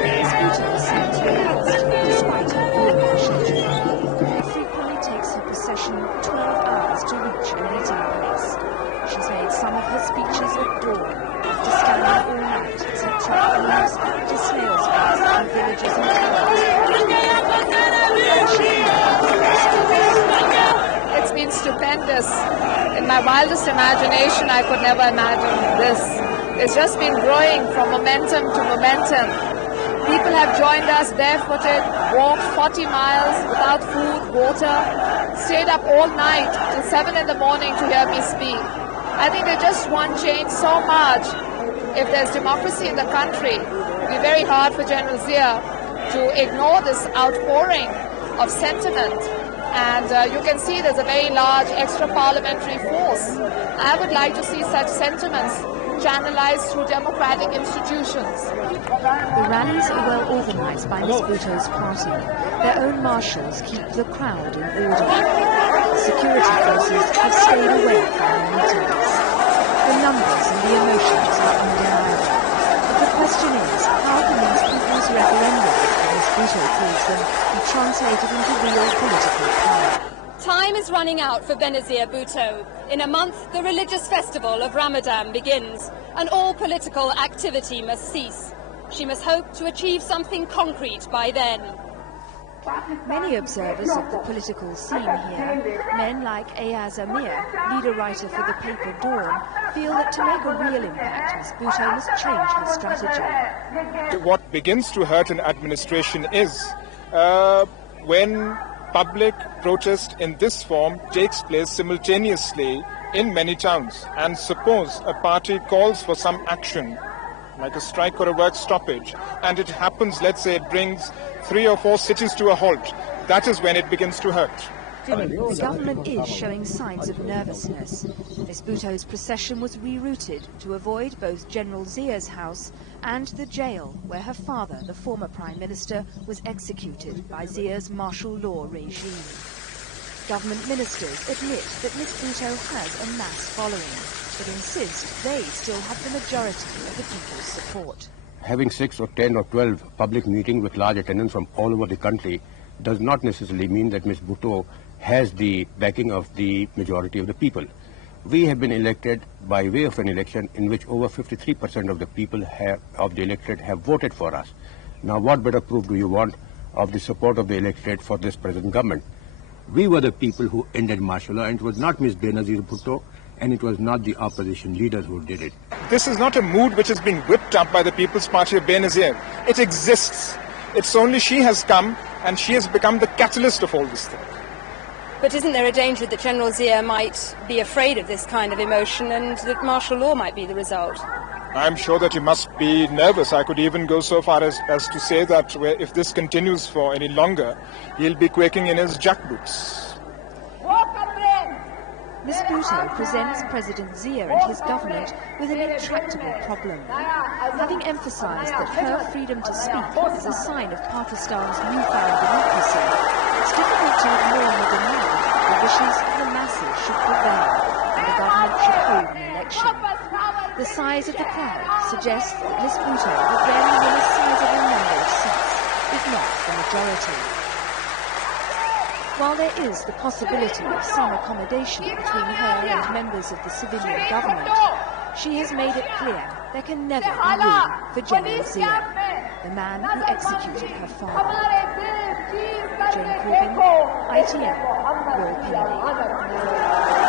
Ms. Bhutto seems relaxed despite her grueling schedule. It frequently takes her procession 12 hours to reach a meeting place. She's made some of her speeches at dawn after standing all night to track moves to snail's pace through villages and towns. It's been stupendous. In my wildest imagination, I could never imagine this. It's just been growing from momentum to momentum. People have joined us barefooted, walked 40 miles without food, water, stayed up all night till 7 in the morning to hear me speak. I think they just want change so much. If there's democracy in the country, it will be very hard for General Zia to ignore this outpouring of sentiment. And you can see there's a very large extra-parliamentary force. I would like to see such sentiments channelized through democratic institutions. The rallies are well organised by Ms. Bhutto's party. Their own marshals keep the crowd in order. Security forces have stayed away from the meetings. The numbers and the emotions are undeniable. But the question is, how can these people's referendum, as Ms. Bhutto calls them, be translated into real political power? Time is running out for Benazir Bhutto. In a month, the religious festival of Ramadan begins, and all political activity must cease. She must hope to achieve something concrete by then. Many observers of the political scene here, men like Ayaz Amir, leader writer for the paper Dawn, feel that to make a real impact, Ms. Bhutto must change her strategy. What begins to hurt an administration is when public protest in this form takes place simultaneously in many towns. And suppose a party calls for some action, like a strike or a work stoppage, and it happens, let's say, it brings 3 or 4 cities to a halt. That is when it begins to hurt. The government is showing signs of nervousness. Ms. Bhutto's procession was rerouted to avoid both General Zia's house and the jail where her father, the former Prime Minister, was executed by Zia's martial law regime. Government ministers admit that Ms. Bhutto has a mass following, but insist they still have the majority of the people's support. Having 6 or 10 or 12 public meetings with large attendance from all over the country does not necessarily mean that Ms. Bhutto has the backing of the majority of the people. We have been elected by way of an election in which over 53% of the people of the electorate have voted for us. Now, what better proof do you want of the support of the electorate for this present government? We were the people who ended martial law, and it was not Ms. Benazir Bhutto, and it was not the opposition leaders who did it. This is not a mood which has been whipped up by the People's Party of Benazir. It exists. It's only she has come, and she has become the catalyst of all this thing. But isn't there a danger that General Zia might be afraid of this kind of emotion and that martial law might be the result? I'm sure that he must be nervous. I could even go so far as to say that if this continues for any longer, he'll be quaking in his jackboots. Ms. Bhutto presents President Zia and his government with an intractable problem. Having emphasised that her freedom to speak is a sign of Pakistan's newfound democracy, it's difficult to ignore the demand that the wishes of the masses should prevail and the government should hold an election. The size of the crowd suggests that Ms. Bhutto will barely win a sizable number of seats, if not the majority. While there is the possibility of some accommodation between her and members of the civilian government, she has made it clear there can never be room for General Zia, the man who executed her father. Jane Corbin, ITN, Rawalpindi.